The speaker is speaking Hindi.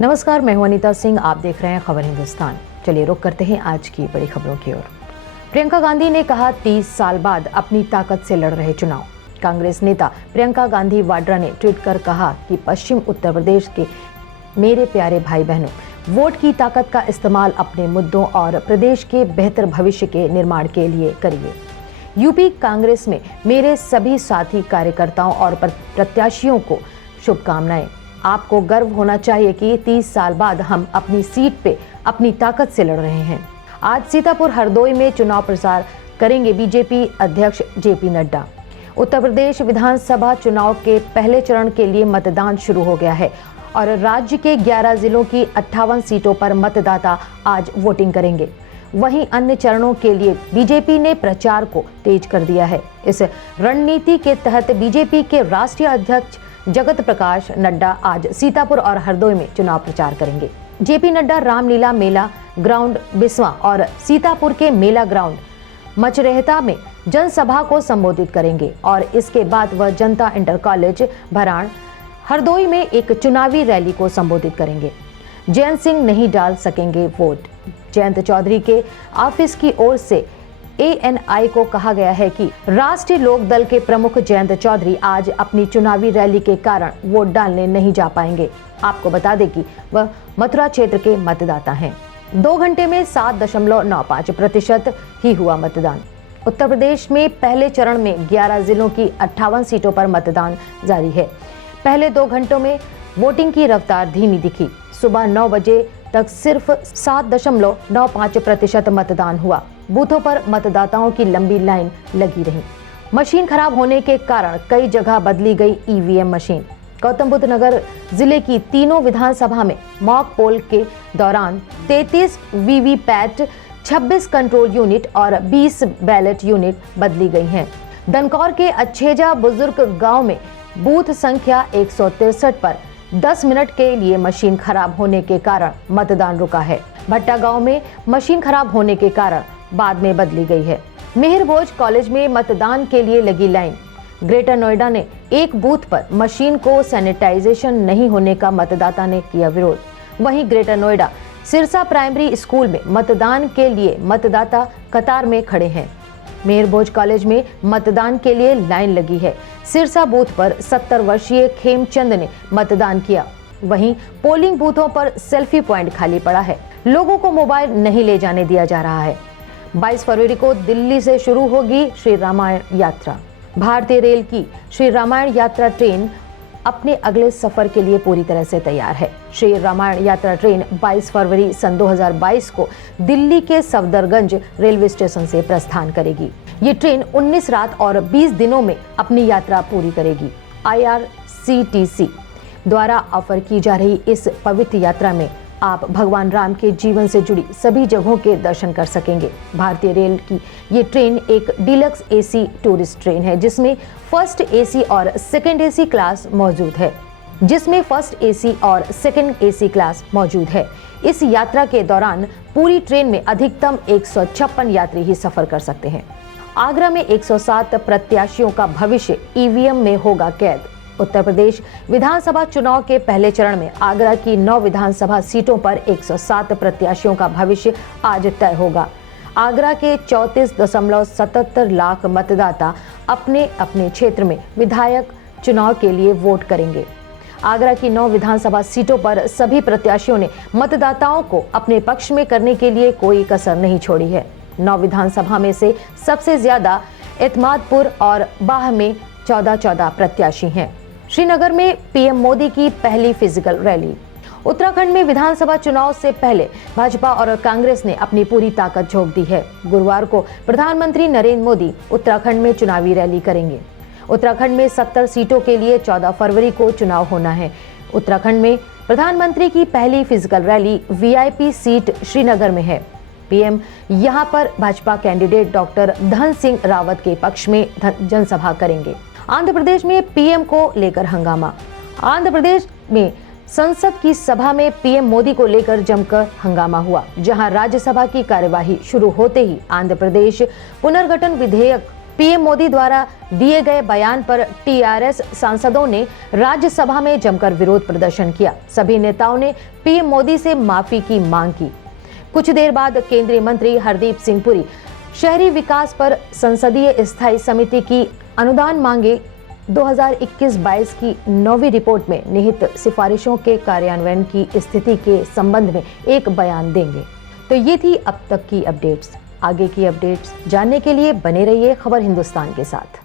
नमस्कार, मैं हूं अनीता सिंह। आप देख रहे हैं खबर हिंदुस्तान। चलिए रुक करते हैं आज की बड़ी खबरों की ओर। प्रियंका गांधी ने कहा 30 साल बाद अपनी ताकत से लड़ रहे चुनाव। कांग्रेस नेता प्रियंका गांधी वाड्रा ने ट्वीट कर कहा कि पश्चिम उत्तर प्रदेश के मेरे प्यारे भाई बहनों, वोट की ताकत का इस्तेमाल अपने मुद्दों और प्रदेश के बेहतर भविष्य के निर्माण के लिए करिए। यूपी कांग्रेस में मेरे सभी साथी कार्यकर्ताओं और प्रत्याशियों को शुभकामनाएं। आपको गर्व होना चाहिए कि 30 साल बाद हम अपनी सीट पे अपनी ताकत से लड़ रहे हैं। आज सीतापुर हरदोई में चुनाव प्रचार करेंगे बीजेपी अध्यक्ष जेपी नड्डा। उत्तर प्रदेश विधानसभा चुनाव के पहले चरण के लिए मतदान शुरू हो गया है और राज्य के 11 जिलों की 58 सीटों पर मतदाता आज वोटिंग करेंगे। वहीं अन्य चरणों के लिए बीजेपी ने प्रचार को तेज कर दिया है। इस रणनीति के तहत बीजेपी के राष्ट्रीय अध्यक्ष जगत प्रकाश नड्डा आज सीतापुर और हरदोई में चुनाव प्रचार करेंगे। जेपी नड्डा रामलीला मेला ग्राउंड बिस्वा और सीतापुर के मेला ग्राउंड मचरेहता में जनसभा को संबोधित करेंगे और इसके बाद वह जनता इंटर कॉलेज भराड़ हरदोई में एक चुनावी रैली को संबोधित करेंगे। जयंत सिंह नहीं डाल सकेंगे वोट। जयंत चौधरी के ऑफिस की ओर से ANI को कहा गया है कि राष्ट्रीय लोक दल के प्रमुख जयंत चौधरी आज अपनी चुनावी रैली के कारण वोट डालने नहीं जा पाएंगे। आपको बता दें कि वह मथुरा क्षेत्र के मतदाता हैं। 2 घंटे में 7.95% ही हुआ मतदान। उत्तर प्रदेश में पहले चरण में 11 जिलों की 58 सीटों पर मतदान जारी है। पहले 2 घंटों में वोटिंग की रफ्तार धीमी दिखी। सुबह 9 बजे तक सिर्फ 7.95% मतदान हुआ। बूथों पर मतदाताओं की लंबी लाइन लगी रही। मशीन खराब होने के कारण कई जगह बदली गई EVM मशीन। गौतम बुद्ध नगर जिले की तीनों विधानसभा में मॉक पोल के दौरान 33 VVPAT, 26 कंट्रोल यूनिट और 20 बैलेट यूनिट बदली गई हैं। दनकौर के अच्छेजा बुजुर्ग गांव में बूथ संख्या 163 पर 10 मिनट के लिए मशीन खराब होने के कारण मतदान रुका है। भट्टा गांव में मशीन खराब होने के कारण बाद में बदली गई है। मेहरभोज कॉलेज में मतदान के लिए लगी लाइन। ग्रेटर नोएडा ने एक बूथ पर मशीन को सैनिटाइजेशन नहीं होने का मतदाता ने किया विरोध। वहीं greater Noida Sirsa primary school में मतदान के लिए मतदाता कतार में खड़े हैं। मेहरभोज कॉलेज में मतदान के लिए लाइन लगी है। सिरसा बूथ पर 70 वर्षीय खेमचंद ने मतदान किया। वहीं पोलिंग बूथों पर सेल्फी पॉइंट खाली पड़ा है। लोगों को मोबाइल नहीं ले जाने दिया जा रहा है। 22 फरवरी को दिल्ली से शुरू होगी श्री रामायण यात्रा। भारतीय रेल की श्री रामायण यात्रा ट्रेन अपने अगले सफर के लिए पूरी तरह से तैयार है। श्री रामायण यात्रा ट्रेन 22 फरवरी सन 2022 को दिल्ली के सफदरगंज रेलवे स्टेशन से प्रस्थान करेगी। ये ट्रेन 19 रात और 20 दिनों में अपनी यात्रा पूरी करेगी। IRCTC द्वारा ऑफर की जा रही इस पवित्र यात्रा में आप भगवान राम के जीवन से जुड़ी सभी जगहों के दर्शन कर सकेंगे। भारतीय रेल की ये ट्रेन एक डीलक्स AC टूरिस्ट ट्रेन है जिसमें फर्स्ट AC और सेकंड AC क्लास मौजूद है। इस यात्रा के दौरान पूरी ट्रेन में अधिकतम 156 यात्री ही सफर कर सकते हैं। आगरा में 107 प्रत्याशियों का भविष्य EVM में होगा कैद। उत्तर प्रदेश विधानसभा चुनाव के पहले चरण में आगरा की 9 विधानसभा सीटों पर 107 प्रत्याशियों का भविष्य आज तय होगा। आगरा के 34.77 लाख मतदाता अपने अपने क्षेत्र में विधायक चुनाव के लिए वोट करेंगे। आगरा की 9 विधानसभा सीटों पर सभी प्रत्याशियों ने मतदाताओं को अपने पक्ष में करने के लिए कोई कसर नहीं छोड़ी है। 9 विधानसभा में से सबसे ज्यादा एतमादपुर और बाह में 14 प्रत्याशी हैं। श्रीनगर में PM मोदी की पहली फिजिकल रैली। उत्तराखंड में विधानसभा चुनाव से पहले भाजपा और कांग्रेस ने अपनी पूरी ताकत झोंक दी है। गुरुवार को प्रधानमंत्री नरेंद्र मोदी उत्तराखंड में चुनावी रैली करेंगे। उत्तराखंड में 70 सीटों के लिए 14 फरवरी को चुनाव होना है। उत्तराखंड में प्रधानमंत्री की पहली physical rally VIP seat Srinagar में है। PM यहां पर भाजपा कैंडिडेट डॉक्टर धन सिंह रावत के पक्ष में जनसभा करेंगे। आंध्र प्रदेश में PM को लेकर हंगामा। आंध्र प्रदेश में संसद की सभा में PM मोदी को लेकर जमकर हंगामा हुआ, जहां राज्यसभा की कार्यवाही शुरू होते ही आंध्र प्रदेश पुनर्गठन विधेयक पीएम मोदी द्वारा दिए गए बयान पर टीआरएस सांसदों ने राज्यसभा में जमकर विरोध प्रदर्शन किया। सभी नेताओं ने पीएम मोदी से माफी की मांग की। कुछ देर बाद केंद्रीय मंत्री हरदीप सिंह पुरी शहरी विकास पर संसदीय स्थायी समिति की अनुदान मांगे 2021-22 की 9वीं रिपोर्ट में निहित सिफारिशों के कार्यान्वयन की स्थिति के संबंध में एक बयान देंगे। तो ये थी अब तक की अपडेट्स। आगे की अपडेट्स जानने के लिए बने रहिए खबर हिंदुस्तान के साथ।